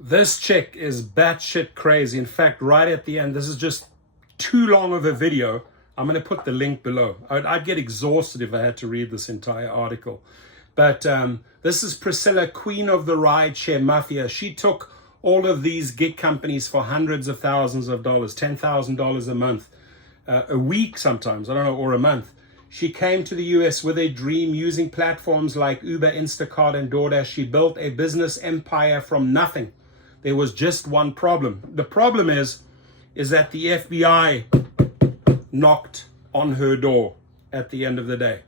This chick is batshit crazy. In fact, right at the end, this is just too long of a video. I'm going to put the link below. I'd get exhausted if I had to read this entire article. But this is Priscilla, queen of the Rideshare Mafia. She took all of these gig companies for hundreds of thousands of dollars, $10,000 a month, a week sometimes, I don't know, or a month. She came to the US with a dream using platforms like Uber, Instacart, and DoorDash. She built a business empire from nothing. There was just one problem. The problem is that the FBI knocked on her door at the end of the day.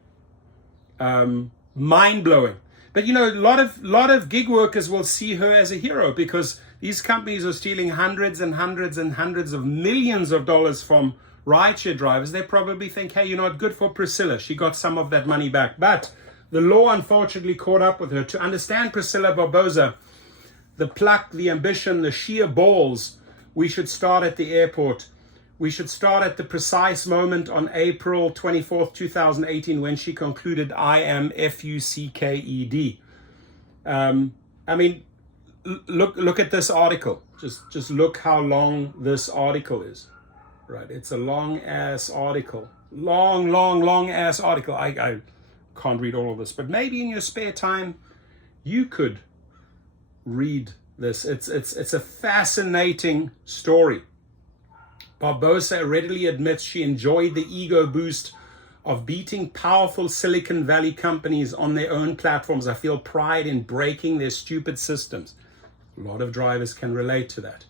Mind-blowing. But you know, a lot of gig workers will see her as a hero because these companies are stealing hundreds and hundreds and hundreds of millions of dollars from rideshare drivers. They probably think, hey, you know what, good for Priscilla. She got some of that money back. But the law unfortunately caught up with her. To understand Priscilla Barbosa, the pluck, the ambition, the sheer balls, we should start at the airport. We should start at the precise moment on April 24th, 2018, when she concluded, I am F-U-C-K-E-D. I mean, look at this article. Just look how long this article is. Right, it's a long-ass article. Long-ass article. I can't read all of this, but maybe in your spare time, you could read this. It's a fascinating story. Barbosa readily admits she enjoyed the ego boost of beating powerful Silicon Valley companies on their own platforms. I feel pride in breaking their stupid systems. A lot of drivers can relate to that.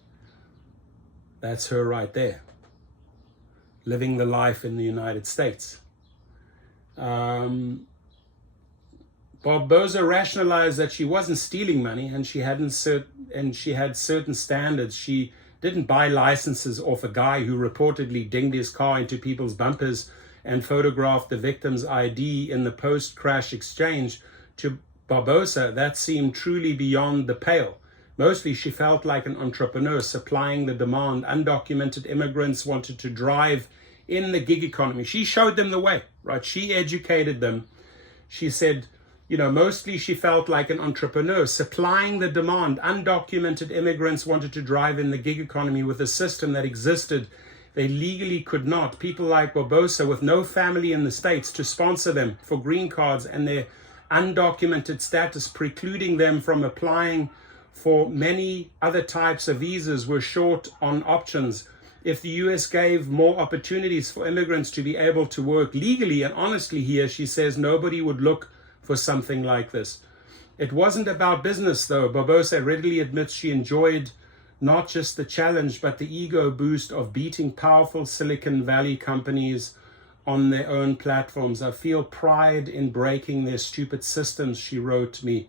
That's her right there. Living the life in the United States. Barbosa rationalized that she wasn't stealing money and she had certain standards. She didn't buy licenses off a guy who reportedly dinged his car into people's bumpers and photographed the victim's ID in the post-crash exchange. To Barbosa, that seemed truly beyond the pale. Mostly, she felt like an entrepreneur supplying the demand. Undocumented immigrants wanted to drive in the gig economy. She showed them the way, right? She educated them. She said, you know, mostly she felt like an entrepreneur supplying the demand. Undocumented immigrants wanted to drive in the gig economy with a system that existed. They legally could not. People like Barbosa with no family in the States to sponsor them for green cards and their undocumented status precluding them from applying for many other types of visas were short on options. If the US gave more opportunities for immigrants to be able to work legally and honestly here, she says, nobody would look for something like this. It wasn't about business, though. Barbosa readily admits she enjoyed not just the challenge, but the ego boost of beating powerful Silicon Valley companies on their own platforms. I feel pride in breaking their stupid systems, she wrote me.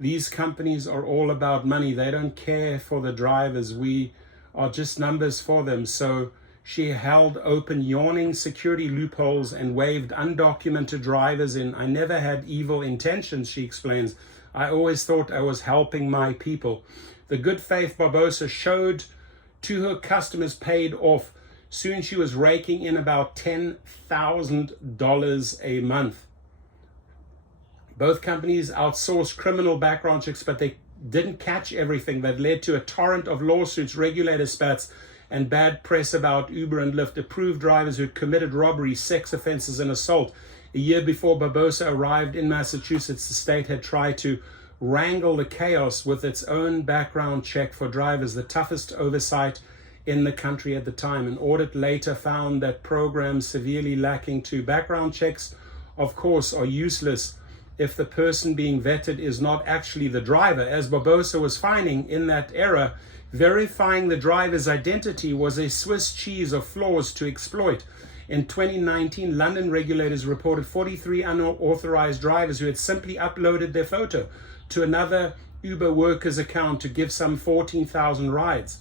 These companies are all about money. They don't care for the drivers. We are just numbers for them. So she held open yawning security loopholes and waved undocumented drivers in. I never had evil intentions, she explains. I always thought I was helping my people. The good faith Barbosa showed to her customers paid off. Soon she was raking in about $10,000 a month. Both companies outsourced criminal background checks, but they didn't catch everything. That led to a torrent of lawsuits, regulator spats, and bad press about Uber and Lyft. Approved drivers who had committed robbery, sex offenses, and assault. A year before Barbosa arrived in Massachusetts, the state had tried to wrangle the chaos with its own background check for drivers, the toughest oversight in the country at the time. An audit later found that programs severely lacking to background checks, of course, are useless if the person being vetted is not actually the driver. As Barbosa was finding in that era, verifying the driver's identity was a Swiss cheese of flaws to exploit. In 2019, London regulators reported 43 unauthorized drivers who had simply uploaded their photo to another Uber worker's account to give some 14,000 rides.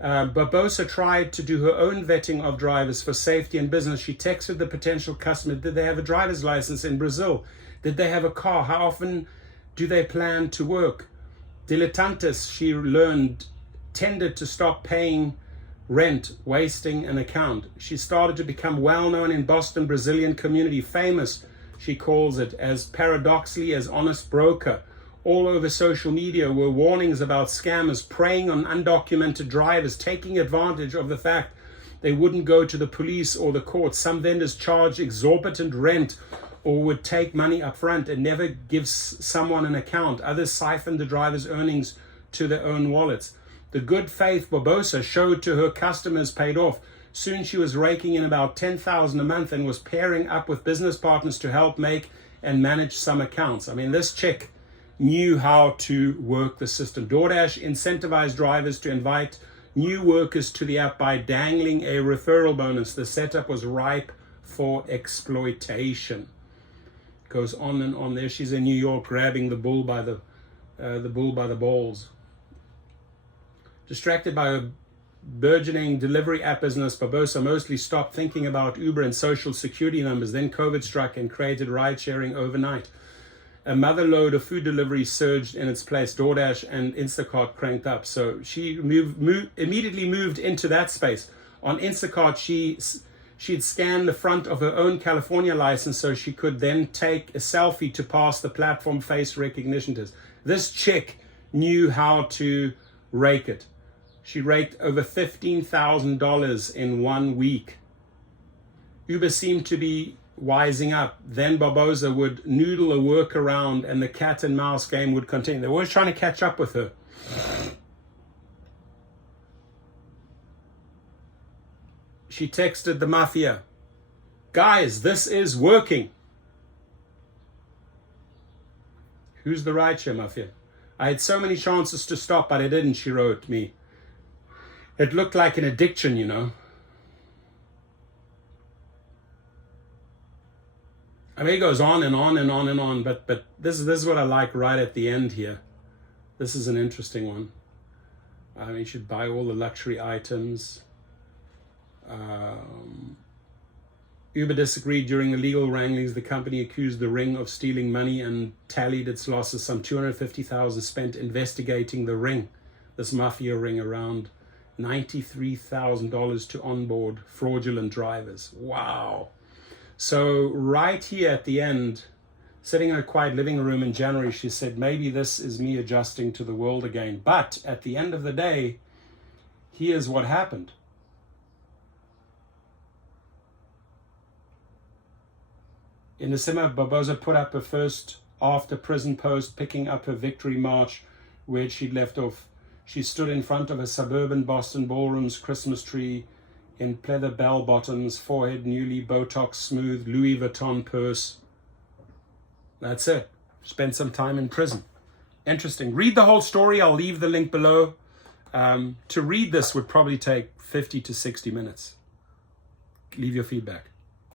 Barbosa tried to do her own vetting of drivers for safety and business. She texted the potential customer, did they have a driver's license in Brazil? Did they have a car? How often do they plan to work? Dilettantes, she learned, tended to stop paying rent, wasting an account. She started to become well known in Boston Brazilian community, famous, she calls it, as paradoxically as honest broker. all over social media were warnings about scammers preying on undocumented drivers, taking advantage of the fact they wouldn't go to the police or the courts. Some vendors charge exorbitant rent or would take money up front and never give someone an account. Others siphon the driver's earnings to their own wallets. The good faith Barbosa showed to her customers paid off. Soon she was raking in about $10,000 a month and was pairing up with business partners to help make and manage some accounts. I mean, this chick knew how to work the system. DoorDash incentivized drivers to invite new workers to the app by dangling a referral bonus. The setup was ripe for exploitation. Goes on and on. There she's in New York grabbing the bull by the balls. Distracted by a burgeoning delivery app business, Barbosa mostly stopped thinking about Uber and social security numbers. Then COVID struck and created ride sharing overnight. A mother load of food delivery surged in its place. DoorDash and Instacart cranked up. So she immediately moved into that space. On Instacart, she'd scan the front of her own California license so she could then take a selfie to pass the platform face recognition test. This chick knew how to rake it. She raked over $15,000 in 1 week. Uber seemed to be wising up. Then Barbosa would noodle a workaround and the cat and mouse game would continue. They were always trying to catch up with her. She texted the mafia, "Guys, this is working." Who's the Rideshare Mafia? "I had so many chances to stop, but I didn't," she wrote me. It looked like an addiction, you know. I mean, it goes on and on and on and on, but this is what I like right at the end here. This is an interesting one. I mean, you should buy all the luxury items. Uber disagreed during the legal wranglings. The company accused the ring of stealing money and tallied its losses. Some $250,000 spent investigating the ring, this mafia ring, around $93,000 to onboard fraudulent drivers. Wow. So right here at the end, sitting in a quiet living room in January, she said, maybe this is me adjusting to the world again. But at the end of the day, here's what happened. In December, Barbosa put up her first after prison post, picking up her victory march where she'd left off. She stood in front of a suburban Boston ballroom's Christmas tree in pleather bell bottoms, forehead newly Botox smooth, Louis Vuitton purse. That's it. Spent some time in prison. Interesting. Read the whole story. I'll leave the link below. To read this would probably take 50 to 60 minutes. Leave your feedback.